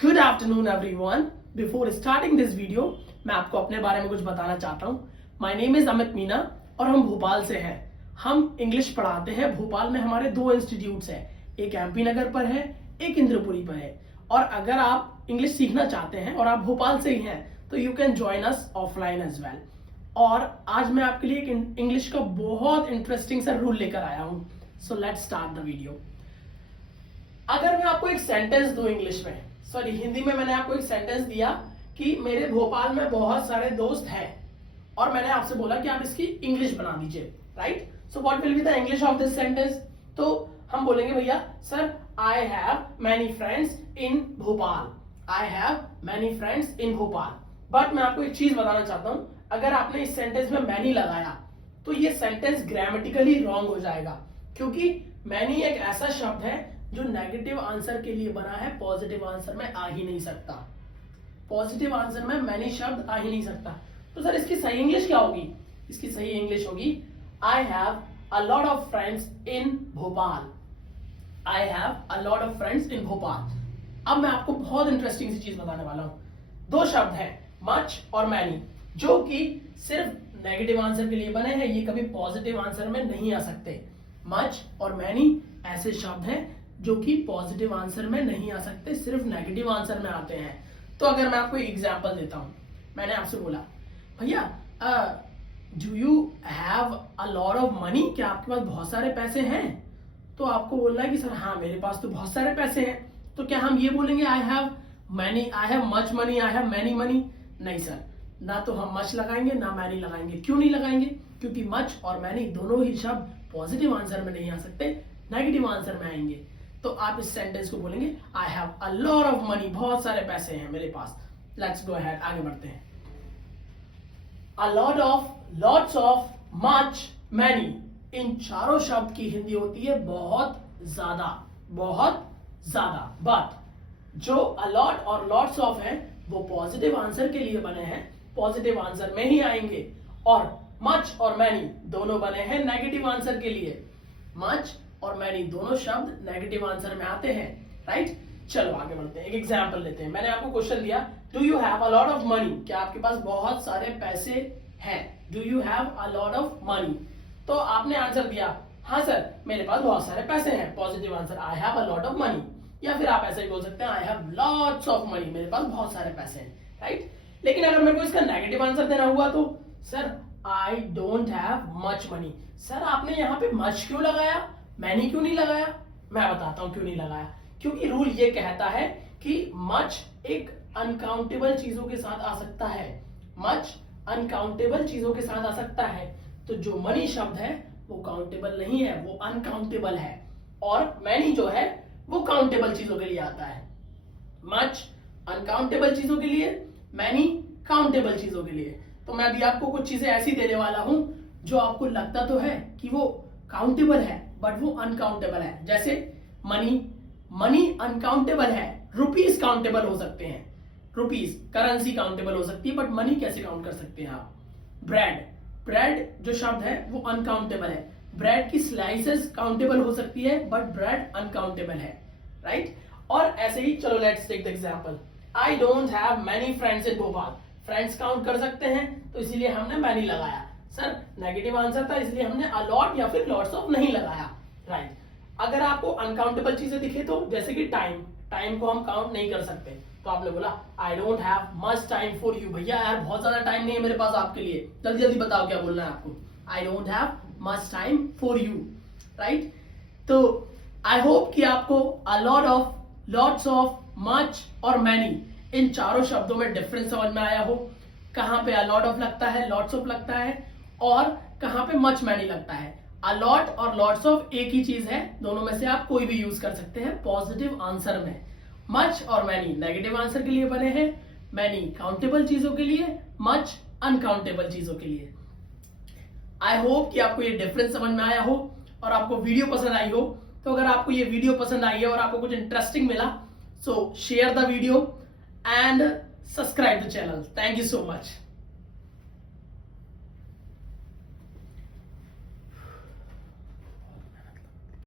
Good afternoon everyone. Before starting this video मैं आपको अपने बारे में कुछ बताना चाहता हूँ। My name is Amit Meena और हम भोपाल से हैं। हम इंग्लिश पढ़ाते हैं। भोपाल में हमारे दो इंस्टीट्यूट्स हैं, एक एमपी नगर पर है, एक इंद्रपुरी पर है। और अगर आप इंग्लिश सीखना चाहते हैं और आप भोपाल से ही हैं तो you can join us offline as well. और आज मैं आपके लिए एक इंग्लिश का बहुत इंटरेस्टिंग सा रूल लेकर आया हूँ। So let's start the video. अगर मैं आपको एक सेंटेंस दूं इंग्लिश में, सॉरी हिंदी में, मैंने आपको एक सेंटेंस दिया कि मेरे भोपाल में बहुत सारे दोस्त हैं और मैंने आपसे बोला कि आप इसकी इंग्लिश बना दीजिए, right? So what will be the English of this sentence? तो हम बोलेंगे भैया sir I have many friends in Bhopal. I have many friends in Bhopal. But मैं आपको एक चीज बताना चाहता हूं, अगर आपने इस सेंटेंस में मैनी लगाया तो ये सेंटेंस ग्रामेटिकली रॉन्ग हो जाएगा, क्योंकि मैनी एक ऐसा शब्द है जो नेगेटिव आंसर के लिए बना है, पॉजिटिव आंसर में आ ही नहीं सकता। पॉजिटिव आंसर में मैनी शब्द आ ही नहीं सकता। तो सर इसकी सही इंग्लिश क्या होगी? इसकी सही इंग्लिश होगी I have a lot of friends in Bhopal. I have a lot of friends in Bhopal. अब मैं आपको बहुत इंटरेस्टिंग सी चीज बताने वाला हूं। दो शब्द हैं, मच और मैनी, जो कि सिर्फ नेगेटिव आंसर के लिए बने हैं, ये कभी पॉजिटिव आंसर में नहीं आ सकते। मच और मैनी ऐसे शब्द हैं जो कि पॉजिटिव आंसर में नहीं आ सकते, सिर्फ नेगेटिव आंसर में आते हैं। तो अगर मैं आपको एग्जांपल देता हूं, मैंने आपसे बोला भैया do you have a lot of money, क्या आपके पास बहुत सारे पैसे हैं? तो आपको बोलना है कि सर हाँ मेरे पास तो बहुत सारे पैसे हैं। तो क्या हम ये बोलेंगे I have many, I have much money, I have many money? नहीं सर, ना तो हम मच लगाएंगे ना मैनी लगाएंगे। क्यों नहीं लगाएंगे? क्योंकि मच और मैनी दोनों ही शब्द पॉजिटिव आंसर में नहीं आ सकते, नेगेटिव आंसर में आएंगे। तो आप इस सेंटेंस को बोलेंगे I have a lot of money, बहुत सारे पैसे हैं मेरे पास। लेट्स गो अहेड, आगे बढ़ते हैं। A lot of, lots of, much, many, इन चारों शब्द की हिंदी होती है बहुत ज्यादा, बहुत ज्यादा। बट जो अ लॉट और लॉट्स ऑफ है वो पॉजिटिव आंसर के लिए बने हैं, पॉजिटिव आंसर में ही आएंगे। और मच और मैनी दोनों बने हैं नेगेटिव आंसर के लिए। मच और मैनी दोनों शब्द नेगेटिव आंसर में आते हैं, राइट? चलो आगे बढ़ते हैं, एक एग्जांपल लेते हैं। मैंने आपको क्वेश्चन दिया do you have a lot of money, क्या आपके पास बहुत सारे पैसे हैं? Do you have a lot of money? तो आपने आंसर दिया हाँ सर मेरे पास बहुत सारे पैसे हैं, positive answer I have a lot of money. या फिर आप ऐसे ही बोल सकते हैं I have lots of money, मेरे पास बहुत सारे पैसे हैं, राइट? लेकिन अगर मेरे को इसका नेगेटिव आंसर देना हुआ तो sir I don't have much money. Sir आपने यहाँ पे मच क्यों लगाया, मैनी क्यों नहीं लगाया? मैं बताता हूं क्यों नहीं लगाया। क्योंकि रूल ये कहता है कि मच एक अनकाउंटेबल चीजों के साथ आ सकता है। मच अनकाउंटेबल चीजों के साथ आ सकता है। तो जो मनी शब्द है वो काउंटेबल नहीं है, वो अनकाउंटेबल है। और मैनी जो है वो काउंटेबल चीजों के लिए आता है। मच अनकाउंटेबल चीजों के लिए, मैनी काउंटेबल चीजों के लिए। तो मैं अभी आपको कुछ चीजें ऐसी देने वाला हूं जो आपको लगता तो है कि वो काउंटेबल है बट वो अनकाउंटेबल है। जैसे मनी, मनी अनकाउंटेबल है, रुपीस काउंटेबल हो सकते हैं, रुपीस करेंसी काउंटेबल हो सकती है, बट मनी कैसे काउंट कर सकते हैं आप? ब्रेड, ब्रेड जो शब्द है वो अनकाउंटेबल है। ब्रेड की स्लाइसेस काउंटेबल हो सकती है बट ब्रेड अनकाउंटेबल है, राइट? और ऐसे ही चलो let's take the example. I don't have many friends in Bhopal. Friends count कर सकते हैं तो इसीलिए हमने मैनी लगाया। सर नेगेटिव आंसर था इसलिए हमने अलॉट या फिर लॉट्स ऑफ नहीं लगाया, राइट? अगर आपको अनकाउंटेबल चीजें दिखे तो जैसे कि टाइम, टाइम को हम काउंट नहीं कर सकते, तो आपने बोला आई don't have much time for you. भैया यार बहुत ज्यादा टाइम नहीं है मेरे पास आपके लिए, जल्दी जल्दी बताओ क्या बोलना है आपको। आई don't have much time for you, right? तो आई होप कि आपको अ lot of, lots of, much और मैनी इन चारों शब्दों में डिफरेंस समझ में आया हो। कहां पे अ लॉट ऑफ लगता है, लॉट्स ऑफ लगता है, और कहां पे मच मैनी लगता है। अ लॉट और लॉट्स ऑफ एक ही चीज है, दोनों में से आप कोई भी यूज कर सकते हैं पॉजिटिव आंसर में। मच और मैनी नेगेटिव आंसर के लिए बने हैं, मैनी काउंटेबल चीजों के लिए, मच अनकाउंटेबल चीजों के लिए। आई होप कि आपको ये डिफरेंस समझ में आया हो और आपको वीडियो पसंद आई हो। तो अगर आपको ये वीडियो पसंद आई है और आपको कुछ इंटरेस्टिंग मिला, सो share the video and subscribe the channel. Thank you so much.